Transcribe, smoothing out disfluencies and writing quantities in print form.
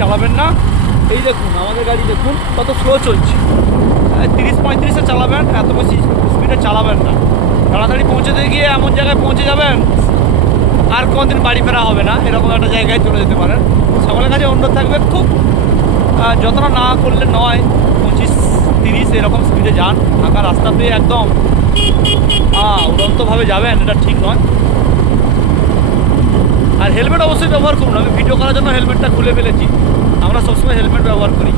চালাবেন না। এই দেখুন আমাদের গাড়ি দেখুন কত স্লো চলছে, 30-35-এ চালাবেন, এত বেশি স্পিডে চালাবেন না। তাড়াতাড়ি পৌঁছতে গিয়ে এমন জায়গায় পৌঁছে যাবেন আর কোনোদিন বাড়ি ফেরা হবে না, এরকম একটা জায়গায় চলে যেতে পারেন। সকলের কাছে অনুরোধ থাকবে খুব যতটা না করলে নয়, 25-30 এরকম স্পিডে যান। ফাঁকা রাস্তা পেয়ে একদম উড়ন্তভাবে যাবেন, এটা ঠিক নয়। আর হেলমেট অবশ্যই ব্যবহার করুন। আমি ভিডিও করার জন্য হেলমেটটা খুলে ফেলেছি, আমরা সবসময় হেলমেট ব্যবহার করি।